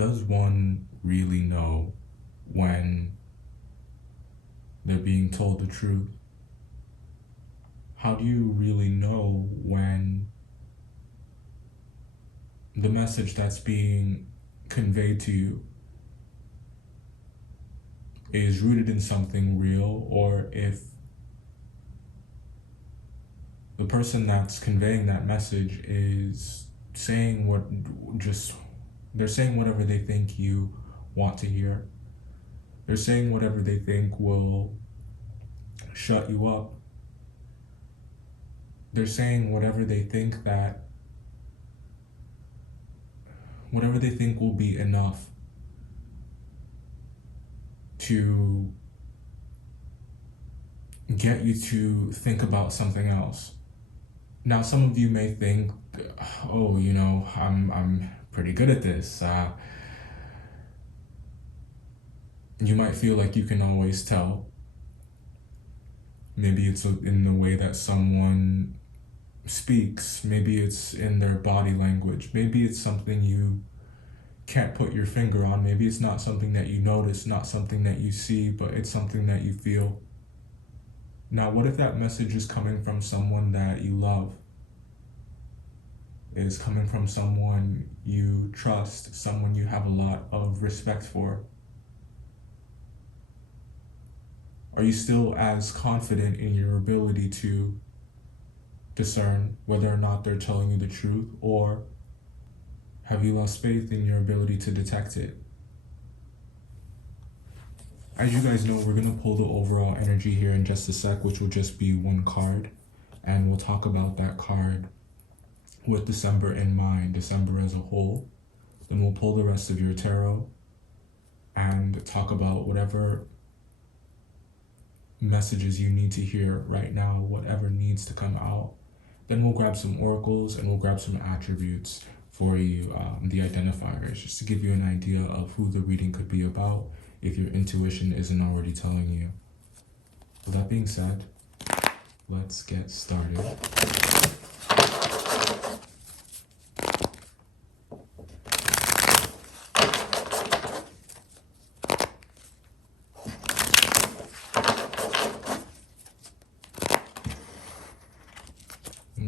does one really know when they're being told the truth? How do you really know when the message that's being conveyed to you is rooted in something real, or if the person that's conveying that message is saying they're saying whatever they think you want to hear. They're saying whatever they think will shut you up. They're saying whatever they think will be enough to get you to think about something else. Now, some of you may think, oh, I'm pretty good at this. You might feel like you can always tell. Maybe it's in the way that someone speaks. Maybe it's in their body language. Maybe it's something you can't put your finger on. Maybe it's not something that you notice, not something that you see, but it's something that you feel. Now, what if that message is coming from someone that you love? Is coming from someone you trust, someone you have a lot of respect for? Are you still as confident in your ability to discern whether or not they're telling you the truth, or have you lost faith in your ability to detect it? As you guys know, we're going to pull the overall energy here in just a sec, which will just be one card, and we'll talk about that card with December in mind, December as a whole. Then we'll pull the rest of your tarot and talk about whatever messages you need to hear right now, whatever needs to come out. Then we'll grab some oracles and we'll grab some attributes for you, the identifiers, just to give you an idea of who the reading could be about if your intuition isn't already telling you. With that being said, let's get started.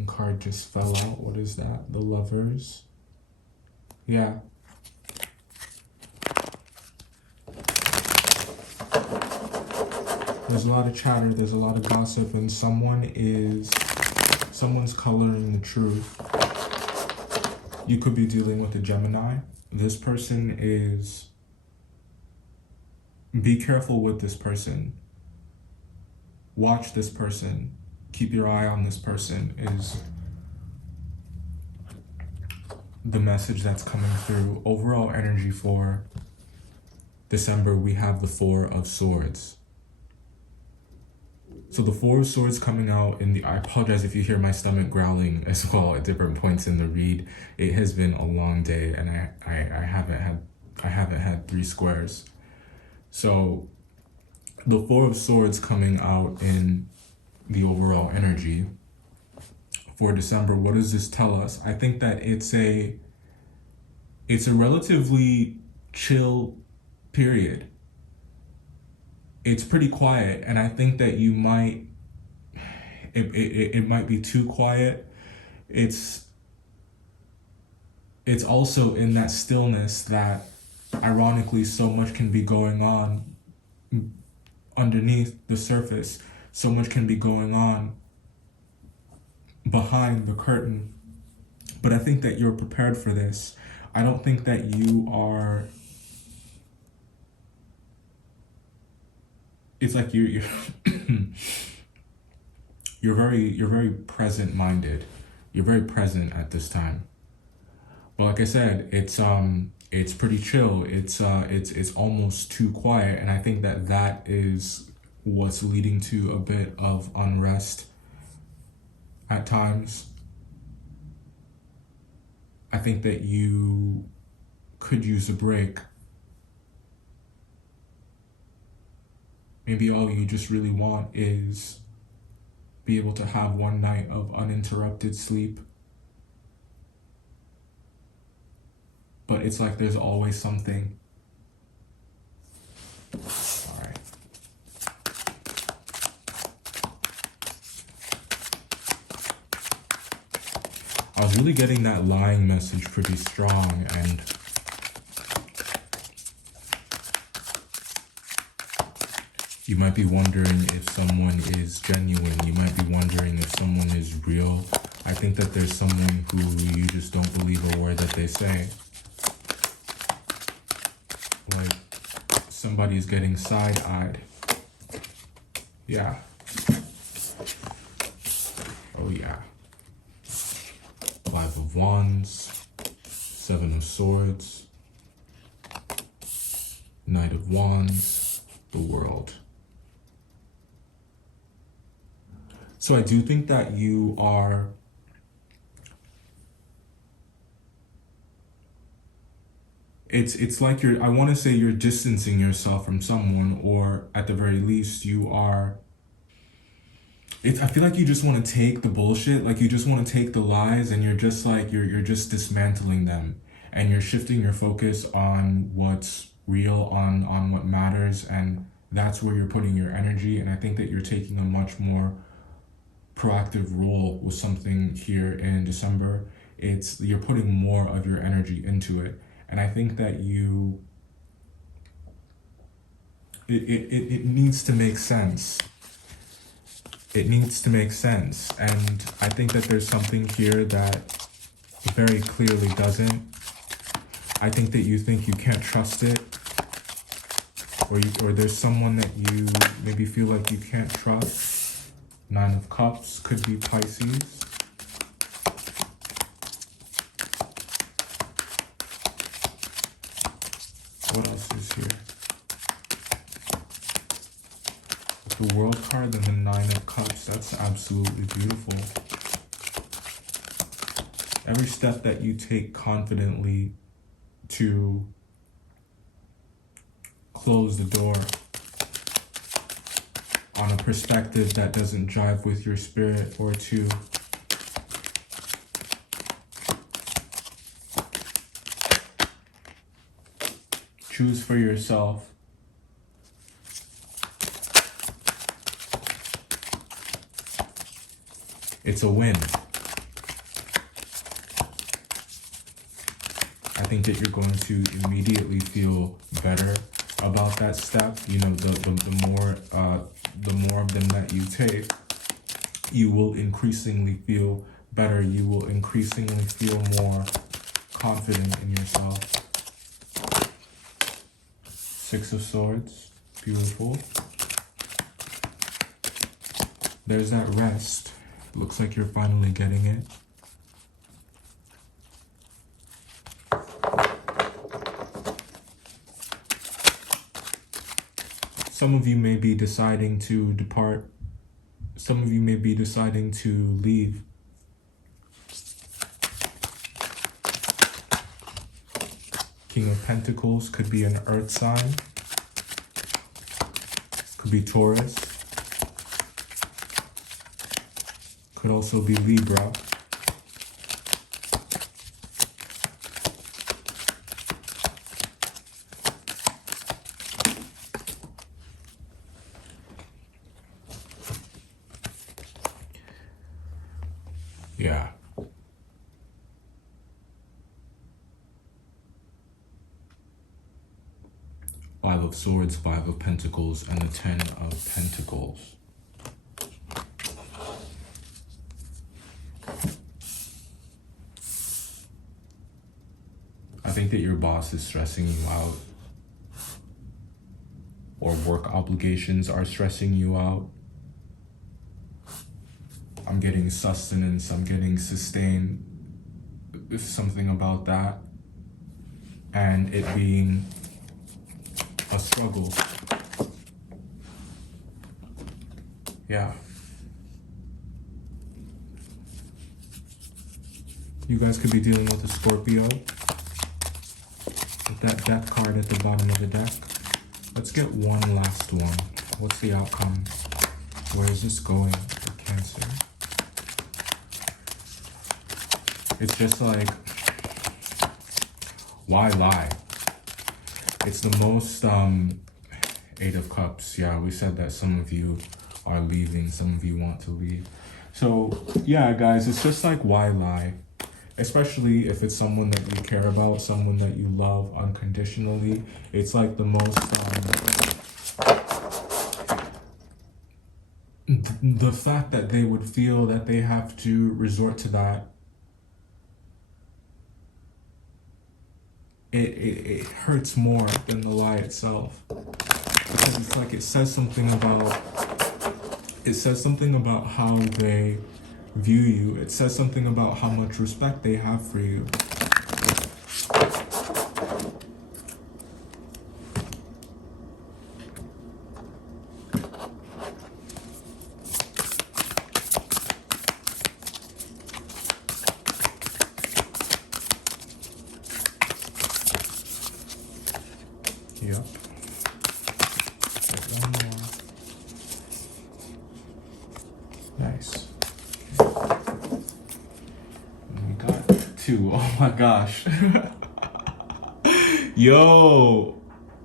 Card just fell out. What is that? The Lovers. Yeah. There's a lot of chatter, there's a lot of gossip, and someone's coloring the truth. You could be dealing with a Gemini. This person is... Be careful with this person. Watch this person. Keep your eye on this person is the message that's coming through. Overall energy for December, we have the Four of Swords. So the Four of Swords coming out I apologize if you hear my stomach growling as well at different points in the read. It has been a long day and I haven't had 3 squares. So the Four of Swords coming out in the overall energy for December. What does this tell us? I think that it's a relatively chill period. It's pretty quiet, and I think that it might be too quiet. It's also in that stillness that ironically so much can be going on underneath the surface. So much can be going on behind the curtain. But I think that you're prepared for this. I don't think that you are... It's like you're very present-minded. You're very present at this time. But like I said, it's pretty chill. It's almost too quiet, and I think that is what's leading to a bit of unrest at times. I think that you could use a break. Maybe all you just really want is be able to have one night of uninterrupted sleep. but it's like there's always something. All right. I was really getting that lying message pretty strong, and you might be wondering if someone is genuine. You might be wondering if someone is real. I think that there's someone who you just don't believe a word that they say. Like somebody's getting side-eyed. Yeah. Oh yeah. 5 of Wands, 7 of Swords, Knight of Wands, the World. So I do think that you are it's like I want to say you're distancing yourself from someone, or at the very least you are I feel like you just want to take the bullshit, like you just want to take the lies, and you're just like you're just dismantling them, and you're shifting your focus on what's real, on what matters, and that's where you're putting your energy. And I think that you're taking a much more proactive role with something here in December. You're putting more of your energy into it, and I think that it needs to make sense. It needs to make sense, and I think that there's something here that very clearly doesn't. I think that you think you can't trust it, or there's someone that you maybe feel like you can't trust. 9 of Cups could be Pisces. What else is here? The World card and the 9 of Cups. That's absolutely beautiful. Every step that you take confidently to close the door on a perspective that doesn't jive with your spirit, or to choose for yourself. It's a win. I think that you're going to immediately feel better about that step. You know, the more of them that you take, you will increasingly feel better. You will increasingly feel more confident in yourself. 6 of Swords, beautiful. There's that rest. Looks like you're finally getting it. Some of you may be deciding to depart. Some of you may be deciding to leave. King of Pentacles could be an earth sign. Could be Taurus. Could also be Libra. Yeah. Five of Swords, 5 of Pentacles, and the 10 of Pentacles. I think that your boss is stressing you out, or work obligations are stressing you out. I'm getting sustenance, I'm getting sustain, something about that, and it being a struggle. Yeah. You guys could be dealing with a Scorpio. With that death card at the bottom of the deck. Let's get one last one. What's the outcome? Where is this going for Cancer? It's just like Why lie? It's the most, Eight of Cups. Yeah, we said that some of you are leaving, some of you want to leave. So, yeah, guys, it's just like, why lie? Especially if it's someone that you care about, someone that you love unconditionally. It's like the most, the fact that they would feel that they have to resort to that, it hurts more than the lie itself. Because it's like it says something about how they view you. It says something about how much respect they have for you. Yep. One more. Nice. And we got 2. Oh my gosh. Yo,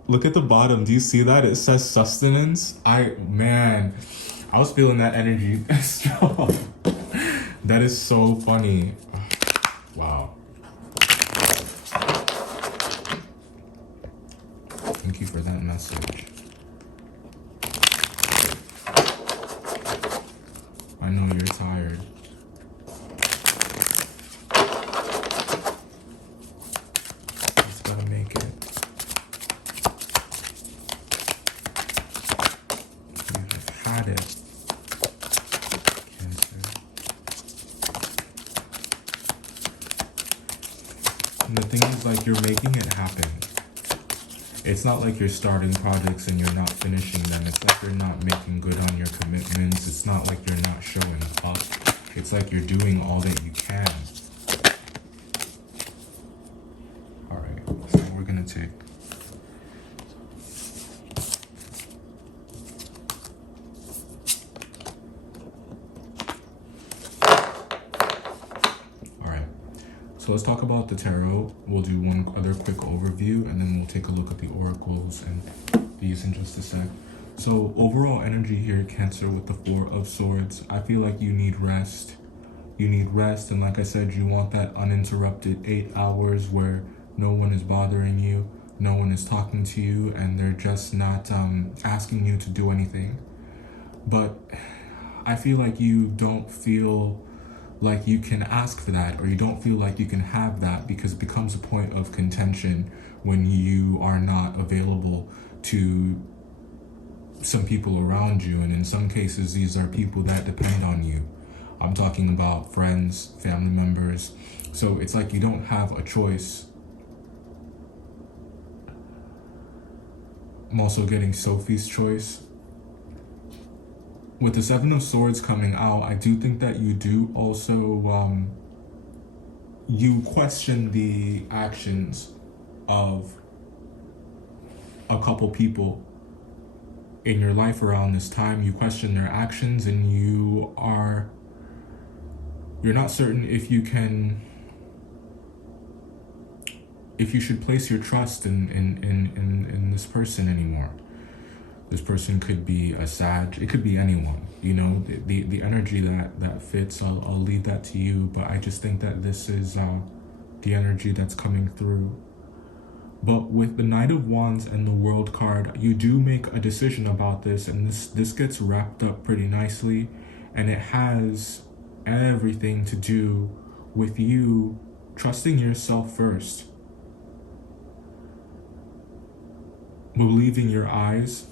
look at the bottom. Do you see that? It says sustenance. Man, I was feeling that energy strong. That is so funny. Wow. Thank you for that message. I know you're tired. Just gotta make it. You've had it. Cancer. And the thing is, like, you're making it happen. It's not like you're starting projects and you're not finishing them. It's like you're not making good on your commitments. It's not like you're not showing up. It's like you're doing all that you can. All right, so we're gonna take. All right, so let's talk about the tarot. We'll do one other quick overview and then we'll take a look at the oracles and these in just a sec. So overall energy here, Cancer, with the 4 of Swords, I feel like you need rest. You need rest, and like I said, you want that uninterrupted 8 hours where no one is bothering you, no one is talking to you, and they're just not asking you to do anything. But I feel like you don't feel like you can ask for that, or you don't feel like you can have that, because it becomes a point of contention when you are not available to some people around you, and in some cases these are people that depend on you. I'm talking about friends, family members. So it's like you don't have a choice. I'm also getting Sophie's choice. With the 7 of Swords coming out, I do think that you do also you question the actions of a couple people in your life around this time. You question their actions, and you're not certain if you should place your trust in this person anymore. This person could be a Sag, it could be anyone, you know, the energy that fits. I'll leave that to you, but I just think that this is the energy that's coming through. But with the Knight of Wands and the World card, you do make a decision about this, and this gets wrapped up pretty nicely, and it has everything to do with you trusting yourself first, believing your eyes,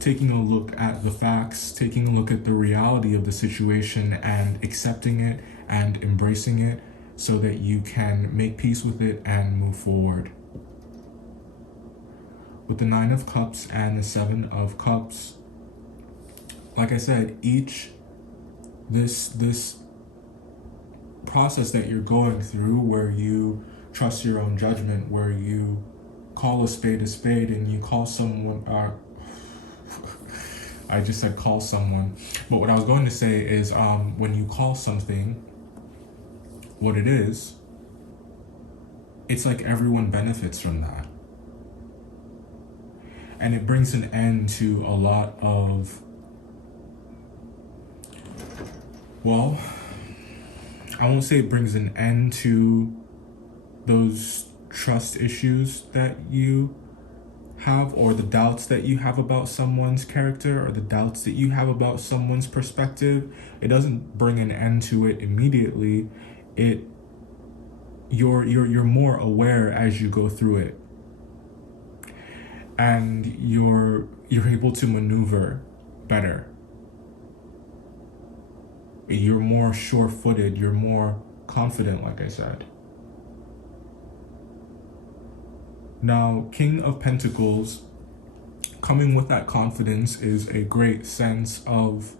taking a look at the facts, taking a look at the reality of the situation and accepting it and embracing it so that you can make peace with it and move forward. With the 9 of Cups and the 7 of Cups, like I said, this process that you're going through, where you trust your own judgment, where you call a spade, and you call someone, I just said call someone, but what I was going to say is when you call something what it is, it's like everyone benefits from that. And it brings an end to a lot of, well, I won't say it brings an end to those trust issues that you have, or the doubts that you have about someone's character, or the doubts that you have about someone's perspective. It doesn't bring an end to it immediately. You're more aware as you go through it, and you're able to maneuver better. You're more sure-footed, you're more confident, like I said. Now, King of Pentacles, coming with that confidence is a great sense of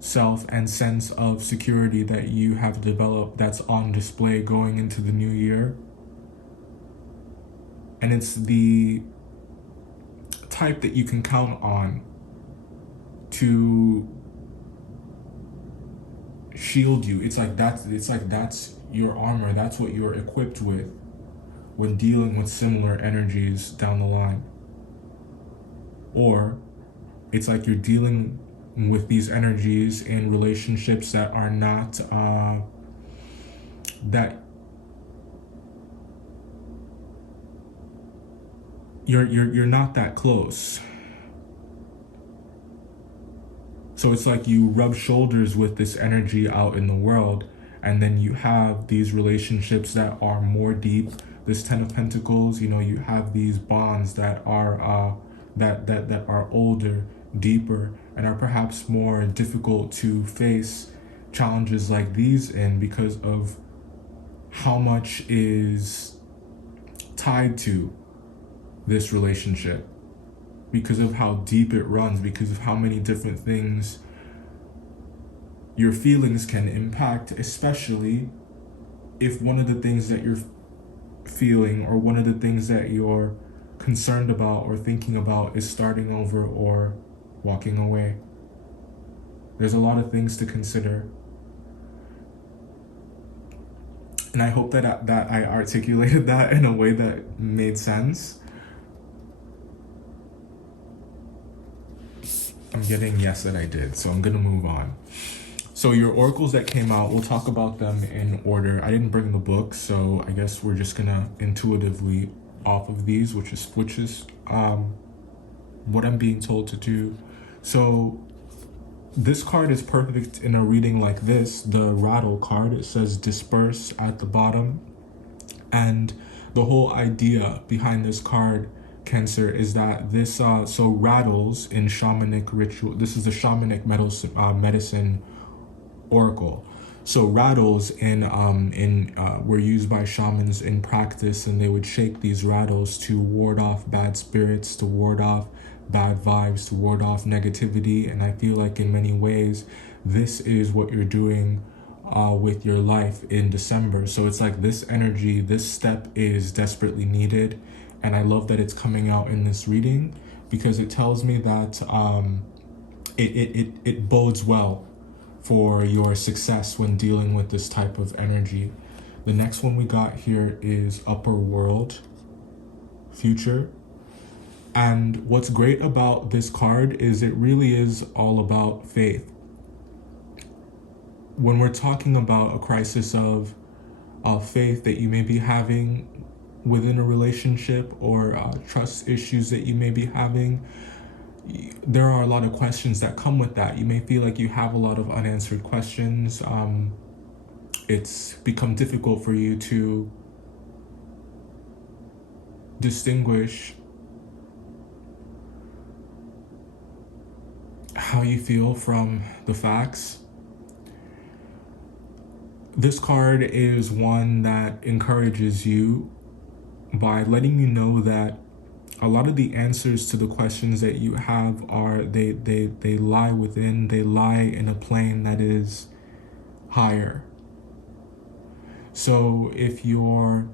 self and sense of security that you have developed that's on display going into the new year. And it's the type that you can count on to shield you. It's like that's your armor. That's what you're equipped with when dealing with similar energies down the line. Or it's like you're dealing with these energies in relationships that are not that you're not that close. So it's like you rub shoulders with this energy out in the world, and then you have these relationships that are more deep. This Ten of Pentacles, you have these bonds that are that are older, deeper, and are perhaps more difficult to face challenges like these in, because of how much is tied to this relationship, because of how deep it runs, because of how many different things your feelings can impact, especially if one of the things that you're feeling, or one of the things that you're concerned about or thinking about, is starting over or walking away. There's a lot of things to consider. And I hope that I articulated that in a way that made sense. I'm getting yes that I did, so I'm gonna move on. So your oracles that came out, we'll talk about them in order. I didn't bring the book, so I guess we're just gonna intuitively off of these, which is what I'm being told to do. So this card is perfect in a reading like this. The rattle card, it says disperse at the bottom, and the whole idea behind this card, Cancer, is that this so rattles in shamanic ritual. This is the shamanic medicine oracle. So rattles were used by shamans in practice, and they would shake these rattles to ward off bad spirits, to ward off bad vibes, to ward off negativity. And I feel like in many ways this is what you're doing with your life in December. So it's like this energy, this step is desperately needed, and I love that it's coming out in this reading, because it tells me that it bodes well for your success when dealing with this type of energy. The next one we got here is Upper World Future. And what's great about this card is it really is all about faith. When we're talking about a crisis of faith that you may be having within a relationship, or trust issues that you may be having, there are a lot of questions that come with that. You may feel like you have a lot of unanswered questions. It's become difficult for you to distinguish how you feel from the facts. This card is one that encourages you by letting you know that a lot of the answers to the questions that you have are, they lie within, they lie in a plane that is higher. So if you're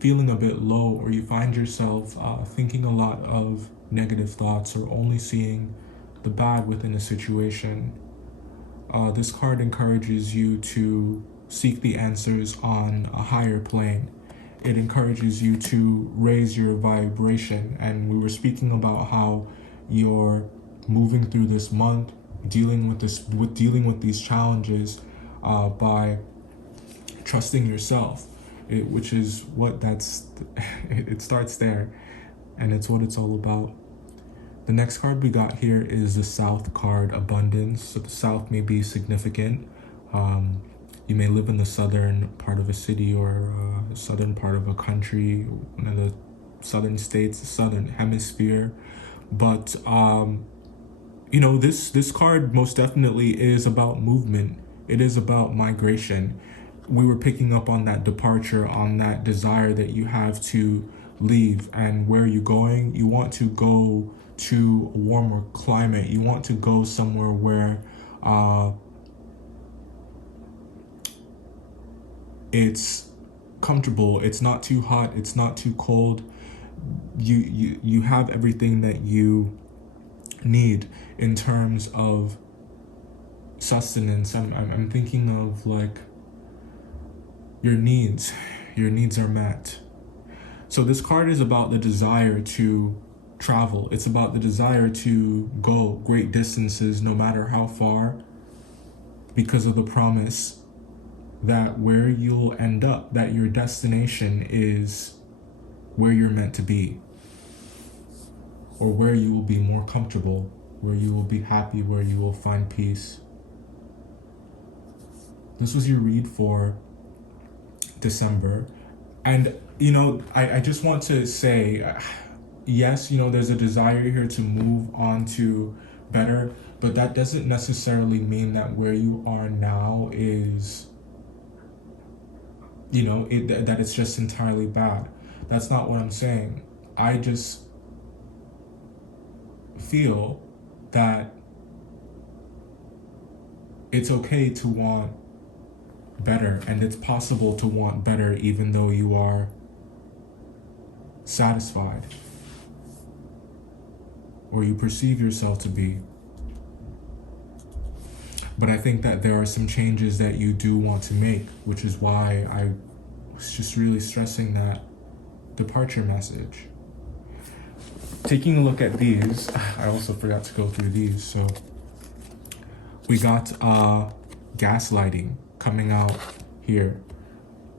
feeling a bit low, or you find yourself thinking a lot of negative thoughts, or only seeing the bad within a situation, this card encourages you to seek the answers on a higher plane. it encourages you to raise your vibration. And we were speaking about how you're moving through this month, dealing with these challenges by trusting yourself, which is what it starts there, and it's what it's all about. The next card we got here is the South card, abundance. So the South may be significant. You may live in the southern part of a city or southern part of a country, one of the southern states, the southern hemisphere. But this card most definitely is about movement. It is about migration. We were picking up on that departure, on that desire that you have to leave. And where are you going? You want to go to a warmer climate. You want to go somewhere where it's comfortable. It's not too hot. It's not too cold. You have everything that you need in terms of sustenance. I'm thinking of like your needs are met. So this card is about the desire to travel. It's about the desire to go great distances, no matter how far, because of the promise that where you'll end up, that your destination is where you're meant to be, or where you will be more comfortable, where you will be happy, where you will find peace. This was your read for December. And, I just want to say, yes, there's a desire here to move on to better, but that doesn't necessarily mean that where you are now is, that it's just entirely bad. That's not what I'm saying. I just feel that it's okay to want better, and it's possible to want better even though you are satisfied, or you perceive yourself to be. But I think that there are some changes that you do want to make, which is why I was just really stressing that departure message. Taking a look at these, I also forgot to go through these. So we got gaslighting coming out here,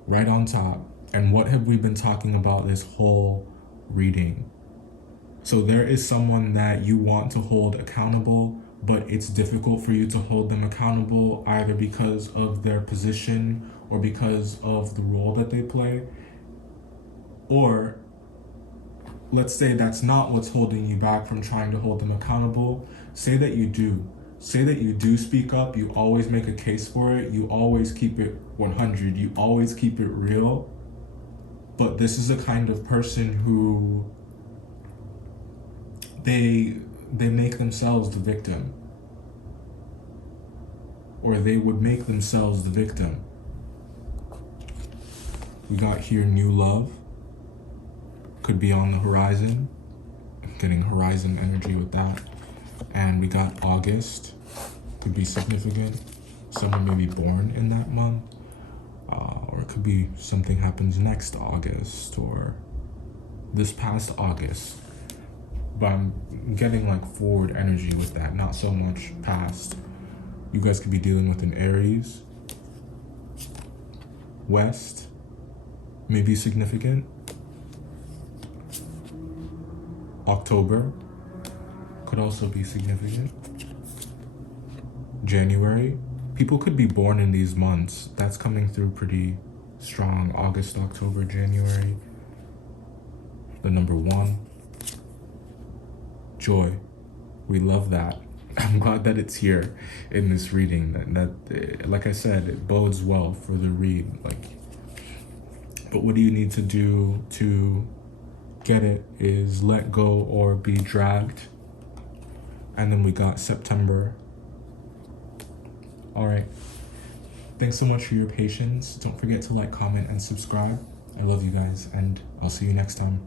right on top. And what have we been talking about this whole reading? So there is someone that you want to hold accountable, but it's difficult for you to hold them accountable, either because of their position or because of the role that they play. Or let's say that's not what's holding you back from trying to hold them accountable. Say that you do. Say that you do speak up. You always make a case for it. You always keep it 100. You always keep it real. But this is the kind of person who they make themselves the victim, or they would make themselves the victim. We got here new love, could be on the horizon. I'm getting horizon energy with that. And we got August, could be significant. Someone may be born in that month, or it could be something happens next August or this past August. But I'm getting like forward energy with that, not so much past. You guys could be dealing with an Aries. West may be significant. October could also be significant. January, people could be born in these months. That's coming through pretty strong. August, October, January. The number 1. Joy. We love that. I'm glad that it's here in this reading. That like I said, it bodes well for the read. But what do you need to do to get it is let go or be dragged. And then we got September. All right. Thanks so much for your patience. Don't forget to like, comment, and subscribe. I love you guys, and I'll see you next time.